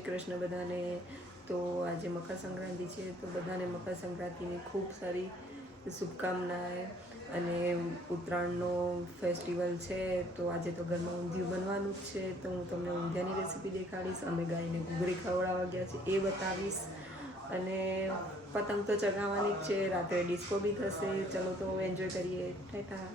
શ્રી કૃષ્ણ બધાને. તો આજે મકર સંક્રાંતિ છે, તો બધાને મકર સંક્રાંતિની ખૂબ સારી શુભકામનાએ. અને ઉત્તરાયણનો ફેસ્ટિવલ છે, તો આજે તો ઘરમાં ઊંધિયું બનવાનું જ છે. તો હું તમને ઊંધિયાની રેસીપી દેખાડીશ. અમે ગાયને ઘૂઘરી ખવડાવવા ગયા છે એ બતાવીશ. અને પતંગ તો ચગાવવાની જ છે, રાત્રે ડિસ્કો બી થશે. ચલો તો એન્જોય કરીએ. ટાટા.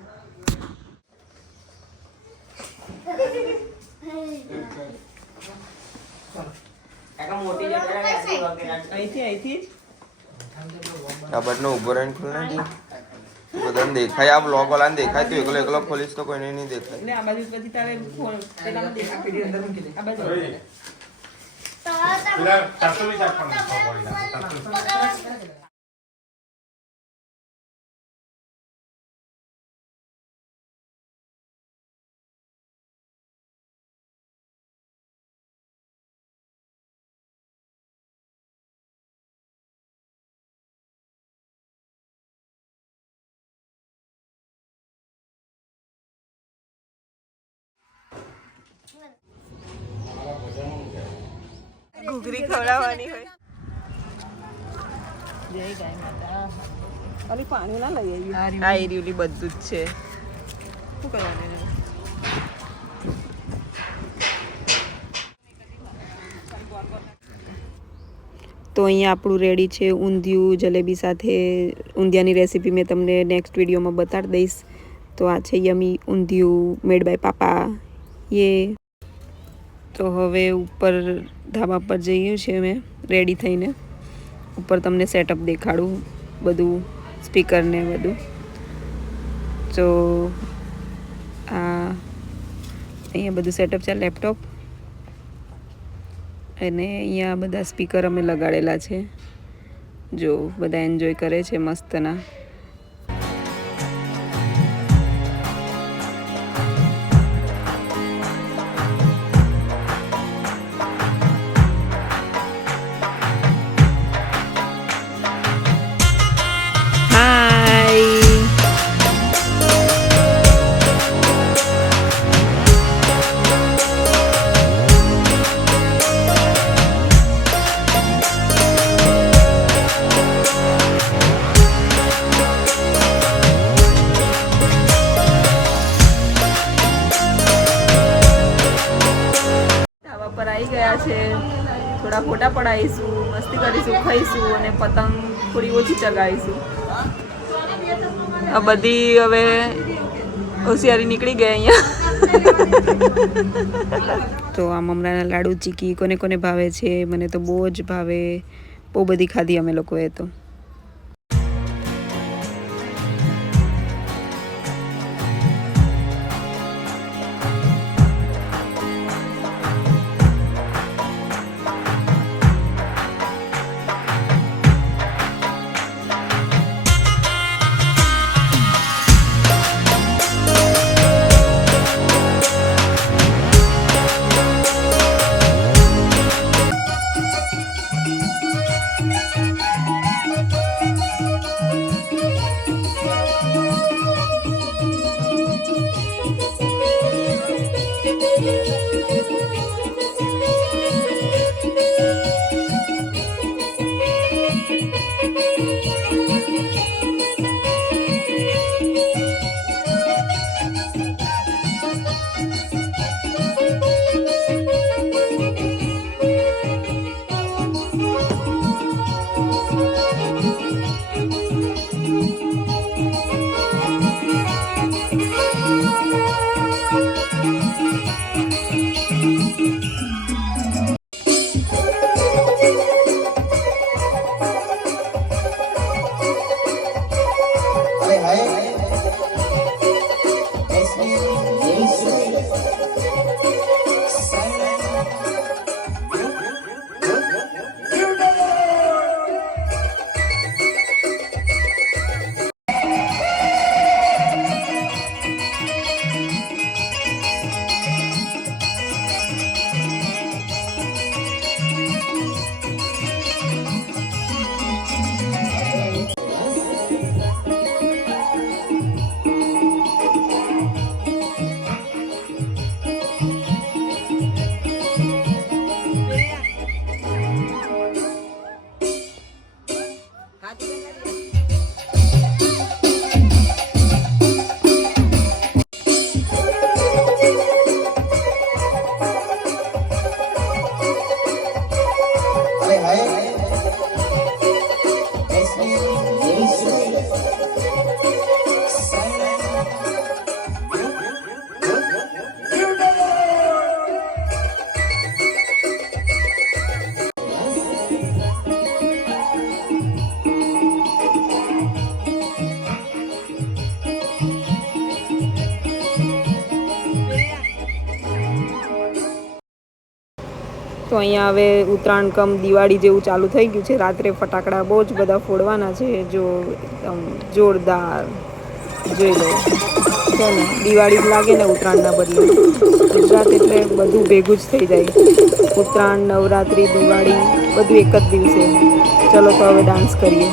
કબડનો ઉભો રહીને ખોલ નાખી બધાને દેખાય. આ બ્લોગ વાળાને દેખાય તો એકલો એકલો ખોલીશ તો કોઈને નહીં દેખાય. આ બાજુ પછી તારે પેલામાં દેખાય અંદર મૂકી દે. આ બાજુ ઘૂઘરી ખવડાવવાની હોય. જય ગાય માતા. અરે પાણી ના લઈ આવી. આ એરિયુલી બધું જ છે. શું કરવાનું? તો અહીંયા આપણું રેડી છે ઊંધિયું જલેબી સાથે. ઊંધિયાની રેસીપી મેં તમને નેક્સ્ટ વિડીયોમાં બતાડી દઈશ. તો આ છે યમી ઊંધિયું મેડ બાય પાપા. તો હવે ઉપર ધાબા પર જઈએ છીએ મેં રેડી થઈને. ઉપર તમને સેટઅપ દેખાડું બધું, સ્પીકરને બધું. તો અહીંયા બધું સેટઅપ છે, લેપટોપ. અને અહીંયા બધા સ્પીકર અમે લગાડેલા છે. જો બધા એન્જોય કરે છે મસ્તના. પર આવી ગયા છે. થોડા ફોટા પડાવીશું, મસ્તી કરીશું, ખાઈશું અને પતંગ થોડી ઓછી ચગાવીશું. આ બધી હવે હોશિયારી નીકળી ગઈ અહીંયા. તો આ મમરાના લાડુ ચીકી કોને કોને ભાવે છે? મને તો બહુ જ ભાવે. બહુ બધી ખાધી અમે લોકોએ તો. તો અહીંયા હવે ઉત્તરાયણ કમ દિવાળી જેવું ચાલુ થઈ ગયું છે. રાત્રે ફટાકડા બહુ જ બધા ફોડવાના છે. જો એકદમ જોરદાર જોઈ લો છે ને, દિવાળી જ લાગે ને ઉત્તરાયણના બદલે. ગુજરાત એટલે બધું ભેગું જ થઈ જાય. ઉત્તરાયણ, નવરાત્રિ, દિવાળી બધું એક જ દિવસે. ચલો તો હવે ડાન્સ કરીએ.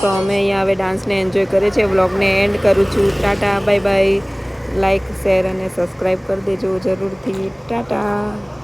તો અમે અહીંયા હવે ડાન્સને એન્જોય કરે છે. વ્લોગને એન્ડ કરું છું. Tata, bye bye. Like, share અને સબસ્ક્રાઈબ કરી દેજો જરૂરથી. ટાટા.